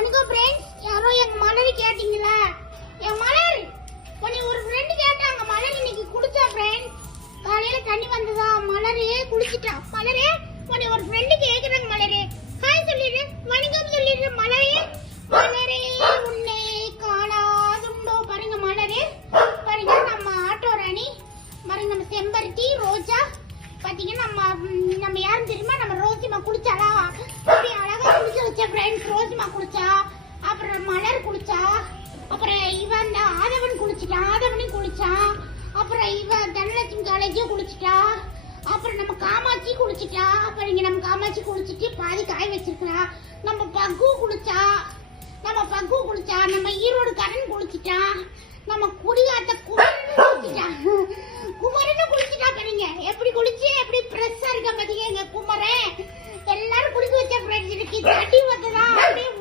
வணக்கம் ஃப்ரெண்ட்ஸ் யாரோ எங்க மலர் கேட்டீங்களா? என் மலர் கொஞ்சம் ஒரு ஃப்ரெண்டு கேட்டாங்க. மலர் இன்னைக்கு குடிச்சா ஃப்ரெண்ட்ஸ் காலையில தண்ணி வந்ததா? மலரே குளிச்சிட்டா. மலரே கொஞ்சம் ஒரு ஃப்ரெண்டு கேக்குறாங்க மலரே. ஹாய் சொல்லிடு. வணக்கம் சொல்லிடு மலரே. மலரே உன்னை காணாதுண்டோ. பாருங்க மலரே. பாருங்க நம்ம ஆட்டோ ராணி. பாருங்க நம்ம செம்பருத்தி ரோஜா. பாத்தீங்கன்னா நம்ம நம்ம யாரும் தெரியுமா? நம்ம ரோசிமா குளிச்சாலா குளிச்சு வச்ச குளிச்சா அப்புறம் மலர் குளிச்சா அப்புறம் இவன் இந்த ஆதவன் குளிச்சிட்டான் ஆதவனும் குளிச்சான் அப்புறம் இவன் தனலட்சுமி காலேஜும் குளிச்சிட்டா அப்புறம் நம்ம காமாட்சி குளிச்சிட்டா அப்புறம் இங்க நம்ம காமாட்சி குளிச்சிட்டு பாதி காய வச்சிருக்கிறா. நம்ம பகு குளிச்சா நம்ம பகு குளிச்சா நம்ம ஈரோடு கடன் குளிச்சிட்டான் நம்ம குடியாத்த குமரன் குளிச்சிட்டான் குமரன் குளிச்சிட்டா பாருங்க எப்படி குளிச்சு எப்படி ஃப்ரெஷ்ஷாக இருக்க பார்த்தீங்க எங்கள் குமரன்? எல்லாரும் குளிக்க வச்ச ஃப்ரெண்ட்ஸ் இருக்கு தண்ணி வந்து